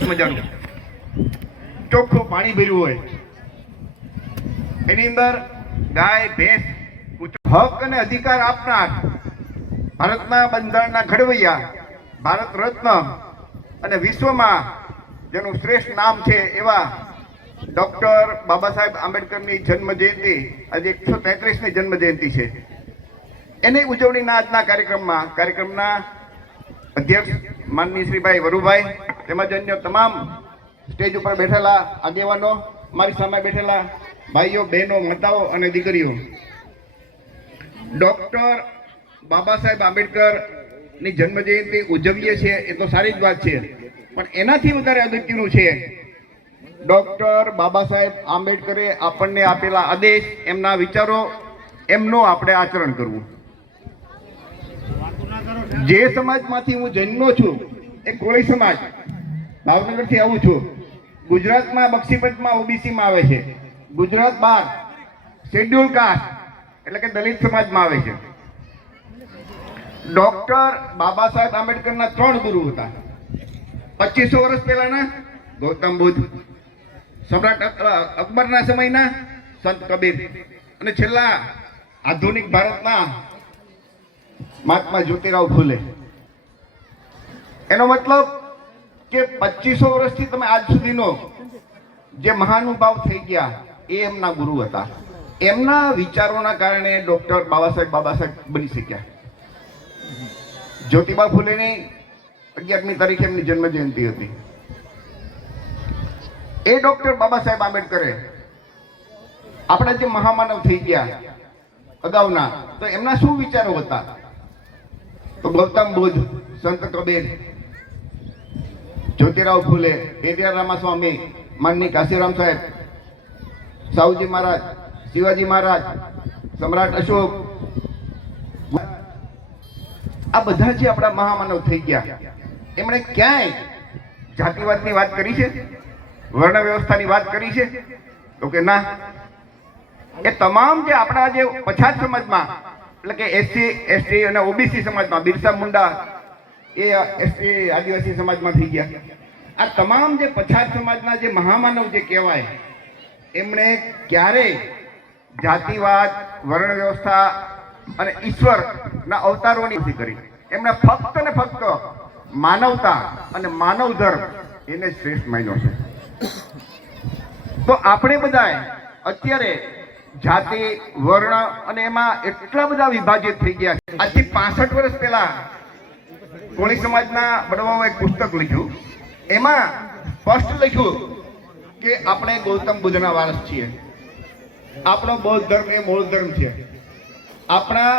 સરસ મજાનું ચોખ્ખું પાણી ભર્યું હોય, એની અંદર ગાય ભેંસ હક અને અધિકાર આપનાર ભારતના બંધારણના ઘડવૈયા, ભારત રત્ન અને વિશ્વમાં જેનું શ્રેષ્ઠ નામ છે એવા ડોક્ટર બાબા સાહેબ આંબેડકરની જન્મ જયંતિ આજે 133મી જન્મ જયંતિ છે. એની ઉજવણીના આજના કાર્યક્રમના અધ્યક્ષ માનનીય શ્રીભાઈ વરુભાઈ તેમજ અન્ય તમામ સ્ટેજ ઉપર બેઠેલા આગેવાનો, મારી સામે બેઠેલા ભાઈઓ, બહેનો, માતાઓ અને દીકરીઓ, ડોક્ટર બાબા સાહેબ આંબેડકરની જન્મ જયંતિ ઉજવીએ છીએ એ તો સારી જ વાત છે, પણ એનાથી વધારે અગત્યનું છે ડોક્ટર બાબા સાહેબ આંબેડકરે આપણને આપેલા આદેશ, એમના વિચારો, એમનું આપણે આચરણ કરવું. જે સમાજમાંથી હું જન્મ્યો છું એ કોળી સમાજ, ભાવનગરથી આવું છું. ગુજરાતમાં બક્ષીપંચમાં ઓબીસીમાં આવે છે, ગુજરાત બહાર શેડ્યુલ કાસ્ટ એટલે કે દલિત સમાજમાં આવે છે. ડોક્ટર બાબા સાહેબ આંબેડકરના 3 ગુરુ હતા. 2500 વર્ષ પહેલાના ગૌતમ બુદ્ધ, સમ્રાટ અકબરના સમયના સંત કબીર અને છેલ્લા આધુનિક ભારતના મહાત્મા જ્યોતિરાવ ફૂલે. એનો મતલબ કે 2500 વર્ષથી તમે આજ સુધીનો જે મહાનુભાવ થઈ ગયા એ એમના ગુરુ હતા. એમના વિચારોના કારણે ડોક્ટર બાબા સાહેબ બની શક્યા. જ્યોતિબા ફૂલેની 11મી તારીખે એમની જન્મ જયંતિ હતી. એ ડોક્ટર બાબા સાહેબ આંબેડકરે આપણા જે મહામાનવ થઈ ગયા અગાઉના, તો એમના શું વિચારો હતા? તો ગૌતમ બુદ્ધ, સંત કબીર, જ્યોતિરાવ ફૂલે, પેરિયાર રામાસ્વામી, માનની કાશીરામ સાહેબ, સાહુજી મહારાજ, શિવાજી મહારાજ, સમ્રાટ અશોક, આ બધા જે આપણા મહામાનવ થઈ ગયા, એમણે ક્યાંય જાતિવાદની વાત કરી છે? વર્ણ વ્યવસ્થાની વાત કરી છે? તો કે ના. એ તમામ જે આપણા જે પછાત સમાજમાં એટલે કે એસસી, એસટી અને ઓબીસી સમાજમાં, બિરસા મુંડા એ એસટી આદિવાસી સમાજમાં થઈ ગયા. આ તમામ જે પછાત સમાજના જે મહામાનવ જે કહેવાય, એમણે ક્યારેય જાતિવાદ, વર્ણ વ્યવસ્થા અને ઈશ્વરના અવતારોની નથી કરી. એમણે ફક્ત ને ફક્ત માનવતા અને માનવ ધર્મ એને શ્રેષ્ઠ માન્યો છે. તો આપણે બધાએ અત્યારે જાતિ, વર્ણ અને એમાં એટલા બધા વિભાજિત થઈ ગયા છે. આજથી 65 વર્ષ પહેલા કોળી સમાજના બળવાઓ એક પુસ્તક લખ્યું. એમાં સ્પષ્ટ લખ્યું કે આપણે ગૌતમ બુદ્ધના વારસ છીએ. આપણો બૌદ્ધ ધર્મ એ મૂળ ધર્મ છે. આપણા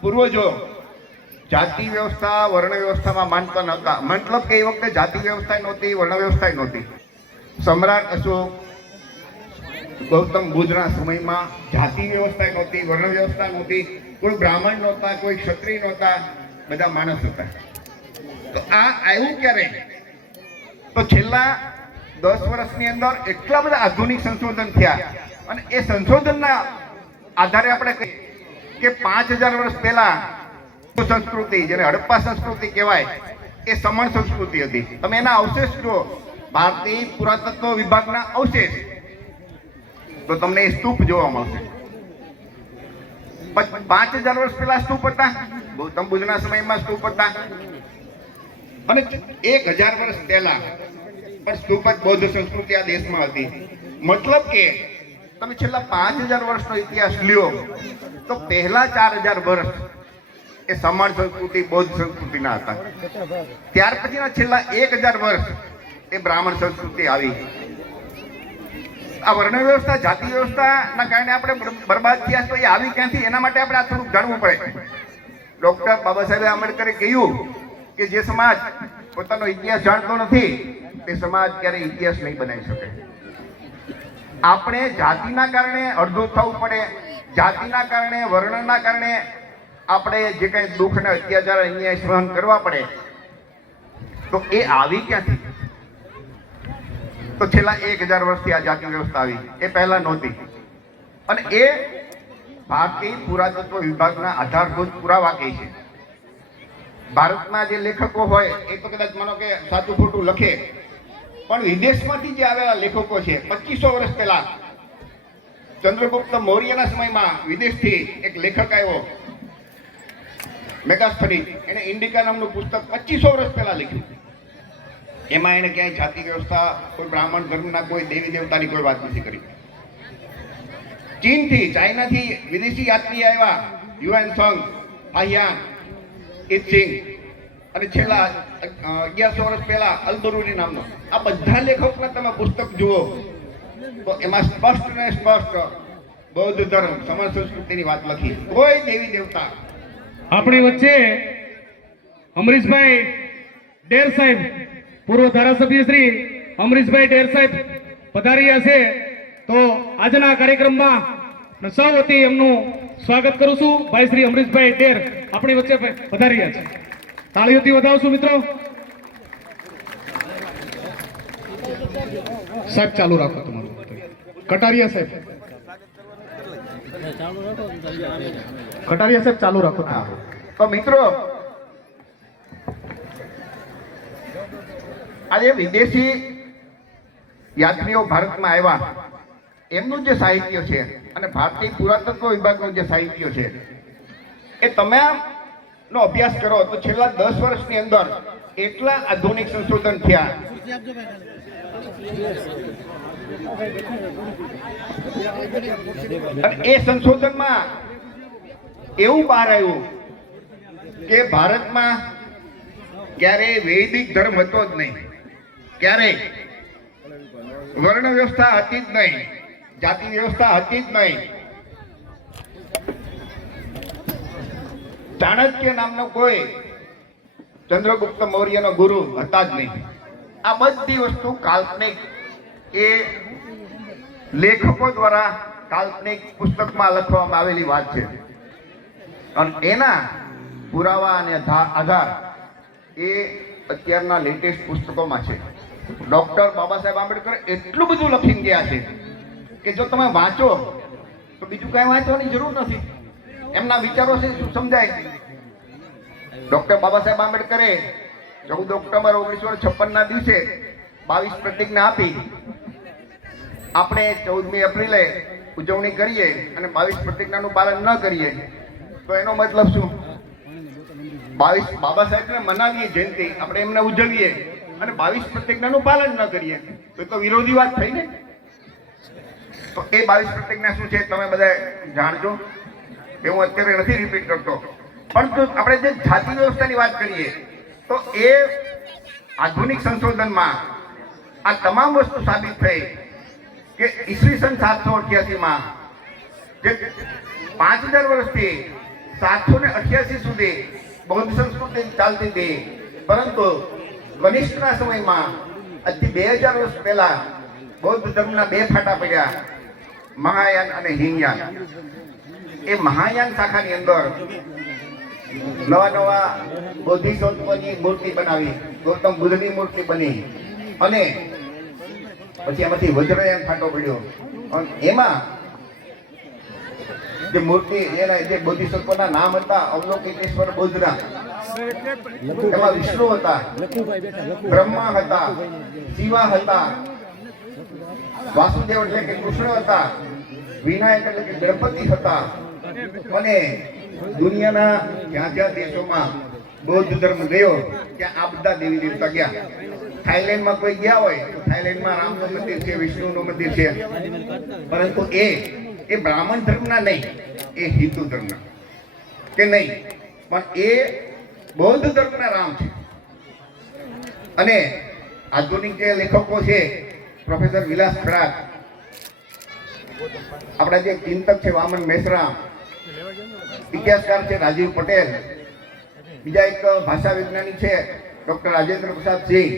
પૂર્વજો જાતિ વ્યવસ્થા, વર્ણ વ્યવસ્થામાં માનતા નહોતા. મતલબ કે એ વખતે જાતિ વ્યવસ્થા નહોતી, વર્ણ વ્યવસ્થા નહોતી. સમ્રાટ અશોક, ગૌતમ બુદ્ધના સમયમાં જાતિ વ્યવસ્થા નહોતી, વર્ણ વ્યવસ્થા નહોતી. કોઈ બ્રાહ્મણ નહોતા, કોઈ ક્ષત્રિય નહોતા, બધા માણસ હતા. તો આ આવ્યું ક્યારે? તો છેલ્લા 10 વર્ષની અંદર એટલા બધા આધુનિક સંશોધન થયા, અને એ સંશોધનના આધારે આપણે કહીએ કે 5000 વર્ષ પહેલા સંસ્કૃતિ, જેને હડપ્પા સંસ્કૃતિ કહેવાય, એ સમણ સંસ્કૃતિ હતી. તમે એના અવશેષ જુઓ, ભારતીય પુરાતત્વ વિભાગના અવશેષ, તો તમને એ સ્તૂપ જોવા મળશે. 5000 વર્ષ પહેલા સ્તૂપ હતા, ગૌતમ બુદ્ધના સમયમાં સ્તૂપ હતા, અને 1000 વર્ષ પહેલા પણ સ્તૂપ જ બૌદ્ધ સંસ્કૃતિ આ દેશમાં હતી. મતલબ કે તમે છેલ્લા 5000 વર્ષનો ઇતિહાસ લ્યો તો પહેલા 4000 વર્ષ એ સમણ સંસ્કૃતિ, બૌદ્ધ સંસ્કૃતિના હતા. ત્યાર પછીના છેલ્લા 1000 વર્ષ એ બ્રાહ્મણ સંસ્કૃતિ આવી. આ વર્ણ વ્યવસ્થા, જાતિ વ્યવસ્થાના કારણે આપણે બરબાદ થયા. તો એ આવી ક્યાંથી? એના માટે આપણે આ થોડુંક જાણવું પડે. ડોક્ટર બાબા સાહેબ આંબેડકરે કહ્યું કે જે સમાજ પોતાનો ઇતિહાસ જાણતો નથી તે સમાજ ક્યારેય ઇતિહાસ નહીં બનાવી શકે. આપણે જાતિના કારણે અડધું થવું પડે, જાતિના કારણે, વર્ણના કારણે આપણે જે કઈ દુઃખ અને અત્યાચાર અહીંયા સહન કરવા પડે, તો એ આવી ક્યાંથી? તો છેલ્લા 1000 વર્ષથી આ જાતિ વ્યવસ્થા આવી, એ પહેલા નહોતી. અને એ ભારતીય પુરાતત્વ વિભાગના આધારભૂત પુરાવા કહે છે. ભારતના જે લેખકો હોય એ તો કદાચ માનો કે સાચું ખોટું લખે, પણ વિદેશમાંથી જે આવેલા લેખકો છે 2500 વર્ષ પહેલા ચંદ્રગુપ્ત મૌર્યના સમયમાં વિદેશથી એક લેખક આવ્યો મેગાસ્થનીક, એને ઇન્ડિકા નામનું પુસ્તક 2500 વર્ષ પહેલા લખ્યું. એમાં એને ક્યાંય જાતિ વ્યવસ્થા, કોઈ બ્રાહ્મણ ધર્મના, કોઈ દેવી દેવતાની કોઈ વાત નથી કરી. ચીનથી, ચાઇનાથી વિદેશી યાત્રી આવ્યા, યુએન સંઘ, આહ્યાન, ઇત્સિંગ, અને છેલ્લા 1100 વર્ષ પહેલા અલબરુની નામનો. આ બધા લેખકોના તમે પુસ્તક જુઓ તો એમાં સ્પષ્ટ ને સ્પષ્ટ બૌદ્ધ ધર્મ, સમાજ સંસ્કૃતિની વાત લખી. કોઈ દેવી દેવતા. આપણી વચ્ચે અમરીશભાઈ ડેર સાહેબ, પૂર્વ ધારાસભ્ય શ્રી અમરીશભાઈ ડેર સાહેબ પધાર્યા છે. તો આજના કાર્યક્રમમાં સૌ વતી એમનું સ્વાગત કરું છું. ભાઈ શ્રી અમરીશભાઈ ડેર આપણી વચ્ચે પધાર્યા છે. તાળીઓથી વધાવશું મિત્રો. સાહેબ ચાલુ રાખો તમારું. કટારિયા સાહેબ, કટારિયા સાહેબ ચાલુ રાખો. તો મિત્રો, આજે વિદેશી યાત્રીઓ ભારતમાં આવ્યા, એમનું જે સાહિત્ય છે અને ભારતીય પુરાતત્વ વિભાગનું જે સાહિત્ય છે એ તમામનો અભ્યાસ કરો તો છેલ્લા 10 વર્ષની અંદર એટલા આધુનિક સંશોધન થયા. એ સંશોધનમાં એવું બહાર આવ્યું કે ભારતમાં ક્યારેય વૈદિક ધર્મ હતો જ નહીં, ક્યારેય વર્ણ વ્યવસ્થા હતી જ નહીં, જાતિ વ્યવસ્થા હતી જ નહીં. ચાણક્ય નામનો કોઈ ચંદ્રગુપ્ત મૌર્યનો ગુરુ હતા જ નહીં. આ બધી વસ્તુ કાલ્પનિક, એ લેખકો દ્વારા કાલ્પનિક પુસ્તકમાં લખવામાં આવેલી વાત છે. અને એના પુરાવા અને આધાર એ અત્યારના લેટેસ્ટ પુસ્તકોમાં છે. ડોક્ટર બાબા સાહેબ આંબેડકર એટલું બધું લખીને ગયા છે કે જો તમે વાંચો તો બીજું કાંઈ વાંચવાની જરૂર નથી. એમના વિચારો છે શું સમજાય. ડોક્ટર બાબા સાહેબ આંબેડકરે 14 ઓક્ટોબર 1956ના દિવસે 22 પ્રતિજ્ઞા આપી. આપણે 14મી એપ્રિલે ઉજવણી કરીએ અને 22 પ્રતિજ્ઞાનું પાલન ન કરીએ તો એનો મતલબ શું? 22 બાબા સાહેબને મનાવીએ જયંતિ, આપણે એમને ઉજવીએ અને 22 પ્રતિજ્ઞાનું પાલન ન કરીએ તો વિરોધી વાત થઈ ને. તો એ 22 પ્રતિજ્ઞા શું છે તમે બધા જાણજો, એ હું અત્યારે નથી રિપીટ કરતો. પરંતુ આપણે જે જાતિ વ્યવસ્થાની વાત કરીએ તો એ આધુનિક સંશોધનમાં આ તમામ વસ્તુ સાબિત થઈ કે ઈસવીસન 788માં જે 5000 વર્ષથી 788 સુધી બૌદ્ધ સંસ્કૃતિ ચાલતી હતી, પરંતુ કનિષ્કના સમયમાં આજથી 2000 વર્ષ પહેલા બૌદ્ધ ધર્મના 2 ફાટા પડ્યા, મહાયાન અને હીનયાન. એ મહાયાન શાખાની અંદર નવા બોધિસત્વની મૂર્તિ બનાવી, ગૌતમ બુદ્ધની મૂર્તિ બની, અને પછી એમાંથી વજ્રયાન ફાટો પડ્યો. અને એમાં જે મૂર્તિ, એના જે બોધિસત્વના નામ હતા અવલોકિતેશ્વર બુદ્ધના, એમાં વિષ્ણુ હતા, બ્રહ્મા હતા, શિવા હતા, વાસુદેવ એટલે કે કૃષ્ણ હતા, વિનાયક એટલે કે ગણપતિ હતા. અને દુનિયાના જ્યાં જ્યાં દેશોમાં બૌદ્ધ ધર્મ ગયો ત્યાં આ બધા દેવી દેવતા ગયા. થાઈલેન્ડમાં કોઈ ગયા હોય તો થાઈલેન્ડમાં રામનું મંદિર છે, વિષ્ણુનું મંદિર છે, પરંતુ એ બ્રાહ્મણ ધર્મના નહીં, એ હિન્દુ ધર્મના કે નહીં, પણ એ બૌદ્ધ ધર્મના રામ છે. અને આધુનિક જે લેખકો છે, પ્રોફેસર વિલાસ ખરાત, આપણા જે ચિંતક છે વામન મેશ્રામ, ઇતિહાસકાર છે રાજીવ પટેલ, બીજા એક ભાષા વિજ્ઞાની છે ડોક્ટર રાજેન્દ્ર પ્રસાદ સિંહ,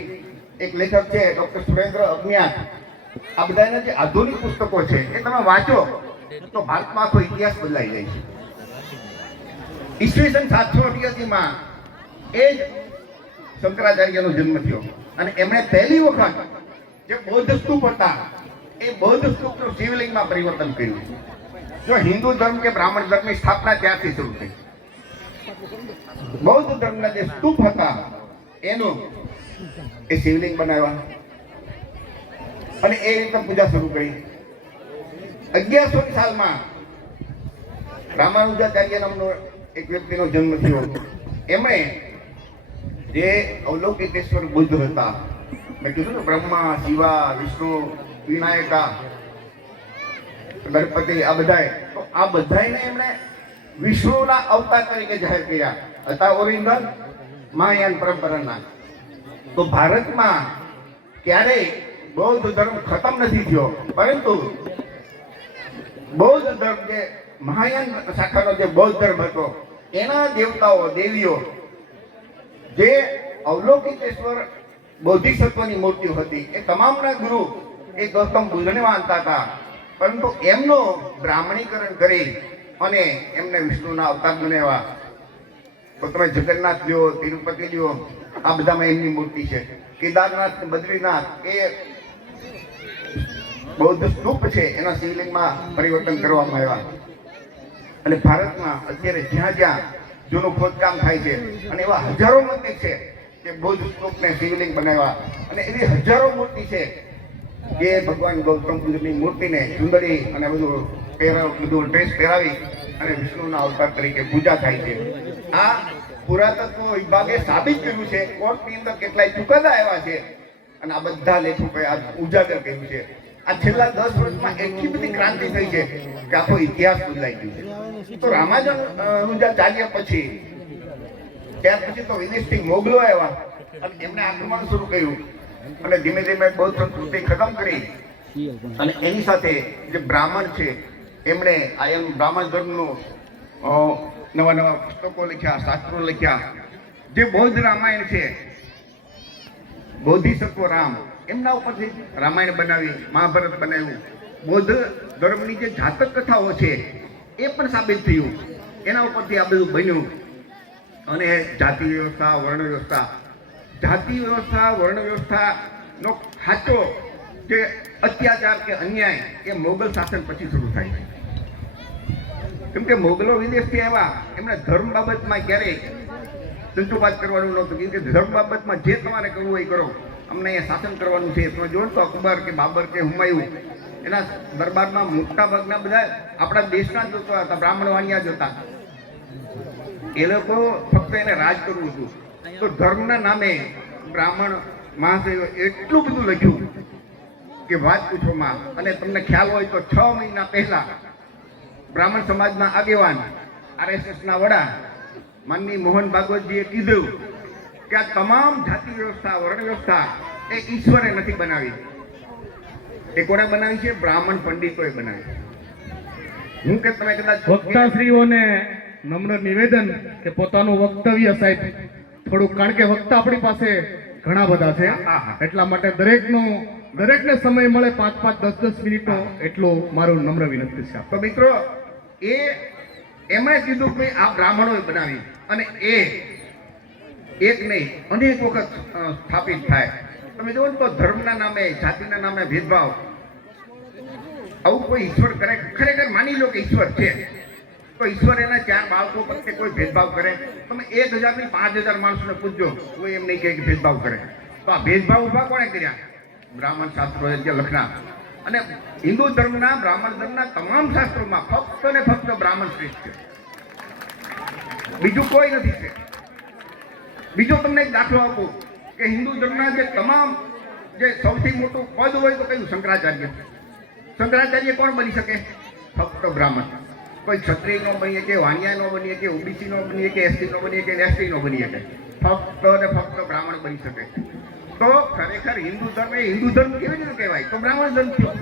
એક લેખક છે ડોક્ટર સુરેન્દ્ર અજ્ઞાત. આ બધાના જે આધુનિક પુસ્તકો છે એ તમે વાંચો તો ભારતમાં આખો ઇતિહાસ બદલાઈ જાય છે. ઈસવીસન 788માં એ જ શંકરાચાર્યનો જન્મ થયો અને એમણે પહેલી વખત જે બૌદ્ધ સ્તૂપ હતા એ બૌદ્ધ સ્તૂપનું શિવલિંગમાં પરિવર્તન કર્યું. જો હિન્દુ ધર્મ કે બ્રાહ્મણ ધર્મની સ્થાપના ત્યાંથી શરૂ થઈ. બૌદ્ધ ધર્મના જે સ્તૂપ હતા એનું એ શિવલિંગ બનાવ્યા. અને એ રીતે પૂજા શરૂ કરી. 1100 સાલમાં રામાનુજાચાર્ય નામનો એક વ્યક્તિનો જન્મ થયો. એમણે જે અવલોકિતેશ્વર બુદ્ધ હતા, મેં કીધું ને બ્રહ્મા, શિવા, વિષ્ણુ, વિનાયકા, ગણપતિ, આ બધાએ, તો આ બધાને એમણે વિષ્ણુના અવતાર તરીકે જાહેર કર્યા હતા. ઓરિજિનલ મહાયાન પરંપરાના. તો ભારતમાં ક્યારેય બૌદ્ધ ધર્મ ખતમ નથી થયો, પરંતુ બૌદ્ધ ધર્મ જે મહાયાન શાખાનો જે બૌદ્ધ ધર્મ હતો, એના દેવતાઓ દેવીઓ જે અવલોકિતેશ્વર બોધિસત્વની મૂર્તિઓ હતી, એ તમામના ગુરુ એ ગૌતમ બુદ્ધને માનતા હતા. પરંતુ એમનું બ્રાહ્મણીકરણ કરી અને એમને વિષ્ણુના અવતાર બનાવ્યા. તો તમે જગન્નાથ લ્યો, તિરુપતિ લ્યો, આ બધામાં એમની મૂર્તિ છે. કેદારનાથ, બદ્રીનાથ એ બૌદ્ધ સ્તૂપ છે, એના શિવલિંગમાં પરિવર્તન કરવામાં આવ્યા. અને ભારતમાં અત્યારે જ્યાં જ્યાં જૂનું ખોદકામ થાય છે, અને એવા હજારો મંદિર છે કે બૌદ્ધ સ્તૂપને શિવલિંગ બનાવ્યા. અને એવી હજારો મૂર્તિ છે જે ભગવાન ગૌતમ બુદ્ધની મૂર્તિને ચુંદડી અને બધું ડ્રેસ પહેરાવી અને વિષ્ણુના અવતાર તરીકે પૂજા થાય છે. આ પુરાતત્વ વિભાગે સાબિત કર્યું છે. કોર્ટની અંદર કેટલાય ચુકાદા આવ્યા છે અને આ બધા લેખકોએ આ ઉજાગર કર્યું છે. આ છેલ્લા 10 વર્ષમાં એટલી બધી ક્રાંતિ થઈ છે કે આખો ઇતિહાસ બદલાઈ ગયો છે. તો રામાનુજાચાર્ય પછી ત્યાર પછી તો વિદેશથી મોગલો આવ્યા અને એમને આક્રમણ શરૂ કર્યું અને ધીમે ધીમે બૌદ્ધ સંસ્કૃતિ ખતમ કરી. અને એની સાથે જે બ્રાહ્મણ છે એમણે આ એમ બ્રાહ્મણ ધર્મનું નવા નવા પુસ્તકો લખ્યા, શાસ્ત્રો લખ્યા. જે બૌદ્ધ રામાયણ છે, બોધિસત્વ રામ, એમના ઉપરથી રામાયણ બનાવી, મહાભારત બનાવ્યું. બૌદ્ધ ધર્મની જે જાતક કથાઓ છે એ પણ સાબિત થયું. એના ઉપરથી આ બધું બન્યું. અને જાતિ વ્યવસ્થા, વર્ણ વ્યવસ્થા, જાતિ વ્યવસ્થા, વર્ણ વ્યવસ્થાનો સાચો જે અત્યાચાર કે અન્યાય એ મોગલ શાસન પછી શરૂ થાય છે. કેમ કે મોગલો વિદેશથી આવ્યા, એમણે ધર્મ બાબતમાં ક્યારેય સંચુપાત કરવાનું નહોતું. કેમ કે ધર્મ બાબતમાં જે તમારે કરવું હોય કરો, અમને અહીંયા શાસન કરવાનું છે. તમે જો તો અકબર કે બાબર કે હુમાયું, એના દરબારમાં મોટા ભાગના બધા આપણા દેશના જ લોકો હતા, બ્રાહ્મણ વાણિયા જ હતા. એ લોકો ફક્ત એને રાજ કરવું હતું. તો ધર્મના નામે બ્રાહ્મણ મહાશયો એટલું બધું લખ્યું કે વાત પૂછોમાં. અને તમને ખ્યાલ હોય તો 6 મહિના પહેલા બ્રાહ્મણ સમાજના આગેવાન, RSSના વડા માનની મોહન ભાગવતજીએ કીધું કે આ તમામ જાતિ વ્યવસ્થા, વર્ણ વ્યવસ્થા એ ઈશ્વરે નથી બનાવી. એ કોણે બનાવી છે? બ્રાહ્મણ પંડિતોએ બનાવી. હું કે તમે કદાચ વક્તાશ્રીઓને નમ્ર નિવેદન કે પોતાનું વક્તવ્ય સાહેબ થોડું, કારણ કે વક્તા આપણી પાસે ઘણા બધા છે, એટલા માટે દરેકને સમય મળે 5-5, 10-10 મિનિટનો, એટલું મારું નમ્ર વિનંતી છે. તો મિત્રો એમણે કીધું કે આ બ્રાહ્મણોએ બનાવી અને એ એક નહીં અનેક વખત સ્થાપિત થાય. તમે જુઓ તો ધર્મના નામે, જાતિના નામે ભેદભાવ, આવું કોઈ ઈશ્વર કરે? ખરેખર માની લો કે ઈશ્વર છે, તો ઈશ્વર એના 4 બાળકો પ્રત્યે કોઈ ભેદભાવ કરે? તમે 1000 ની 5000 માણસોને પૂછજો, કોઈ એમ નહીં કહે કે ભેદભાવ કરે. તો આ ભેદભાવ ઉભા કોણે કર્યા? બ્રાહ્મણ શાસ્ત્રો જે લખના. અને હિન્દુ ધર્મના, બ્રાહ્મણ ધર્મના તમામ શાસ્ત્રોમાં ફક્ત ને ફક્ત બ્રાહ્મણ શ્રેષ્ઠ છે, બીજું કોઈ નથી છે. બીજો તમને એક દાખલો આપું કે હિન્દુ ધર્મના જે તમામ જે સૌથી મોટું પદ હોય તો કયું? શંકરાચાર્ય. શંકરાચાર્ય કોણ બની શકે? ફક્ત બ્રાહ્મણ. કોઈ ક્ષત્રિય નો બની શકે, વાણિયા નો બની શકે, ઓબીસી નો બની શકે, એસટી નો બની શકે, એસટી નો બની શકે. ફક્ત ને ફક્ત બ્રાહ્મણ બની શકે. તો ખરેખર હિન્દુ ધર્મ એ હિન્દુ ધર્મ કેવી રીતે કહેવાય? તો બ્રાહ્મણ ધર્મ થયો.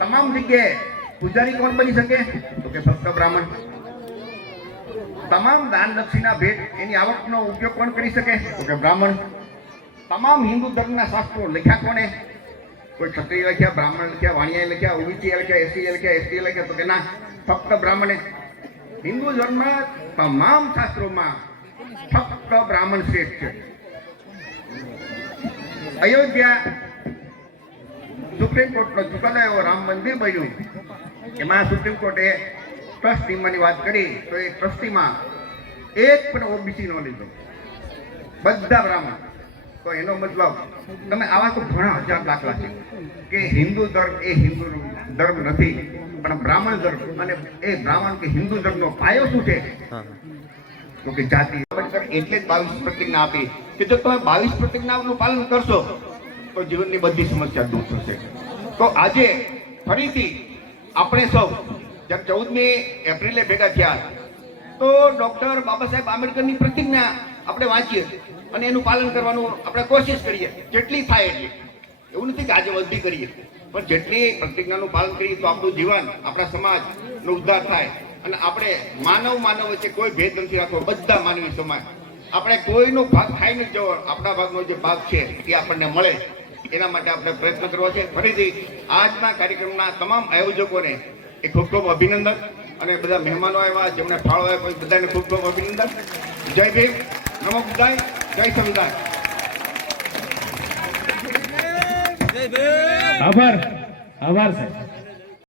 તમામ જગ્યાએ પૂજારી કોણ બની શકે? તો કે ફક્ત બ્રાહ્મણ. તમામ દાન દક્ષિણા ભેટ એની આવકનો ઉપયોગ કોણ કરી શકે? તો કે બ્રાહ્મણ. તમામ હિન્દુ ધર્મના શાસ્ત્રો લખ્યા કોણે? કોઈ ક્ષત્રિય લખ્યા, બ્રાહ્મણ લખ્યા, વાણિયા લખ્યા, ઓબીસી લખ્યા, એસટી લખ્યા, એસટી લખ્યા? તો કે ના, ફક્ત બ્રાહ્મણે. હિન્દુ ધર્મના તમામ શાસ્ત્રોમાં ફક્ત બ્રાહ્મણ શ્રેષ્ઠ છે. અયોધ્યા સુપ્રીમ કોર્ટનો ચુકાદો એવો રામ મંદિર બન્યું, એમાં સુપ્રીમ કોર્ટે ટ્રસ્ટીમાંની વાત કરી તો એ ટ્રસ્ટીમાં એક પણ ઓબીસી નો લીધો, બધા બ્રાહ્મણ. તો એનો મતલબ તમે આવા તો ઘણા હજાર દાખલા છે કે હિન્દુ ધર્મ એ હિન્દુ ધર્મ નથી પણ બ્રાહ્મણ ધર્મ, અને એ બ્રાહ્મણ કે હિન્દુ ધર્મનો પાયો શું છે તો કે જાતિ. એટલે જ 22 પ્રતિજ્ઞા આપી કે જો તમે 22 પ્રતિજ્ઞાઓનું પાલન કરશો તો જીવનની બધી સમસ્યા દૂર થશે. તો આજે ફરીથી આપણે સૌ જ્યારે 14મી એપ્રિલે ભેગા થયા તો ડૉક્ટર બાબા સાહેબ આંબેડકરની પ્રતિજ્ઞા આપણે વાંચીએ અને એનું પાલન કરવાનું આપણે કોશિશ કરીએ જેટલી થાય એટલી. એવું નથી કે આજે વધી કરીએ, પણ જેટલી પ્રતિજ્ઞાનું પાલન કરીએ તો આપણું જીવન, આપણા સમાજનો ઉદ્ધાર થાય. અને આપણે માનવ વચ્ચે કોઈ ભેદ નથી રાખવો, બધા માનવી સમાજ. આપણે કોઈનો ભાગ ખાઈ નથી જવો, આપણા ભાગનો જે ભાગ છે એ આપણને મળે એના માટે આપણે પ્રયત્ન કરવો છે. ફરીથી આજના કાર્યક્રમના તમામ આયોજકોને એ ખૂબ ખૂબ અભિનંદન, અને બધા મહેમાનો આવ્યા જેમણે ફાળો આપ્યો બધાને ખૂબ ખૂબ અભિનંદન. જય ભીમ, નમો બુદ્ધાય, જય સંવિધાન. આભાર સાહેબ.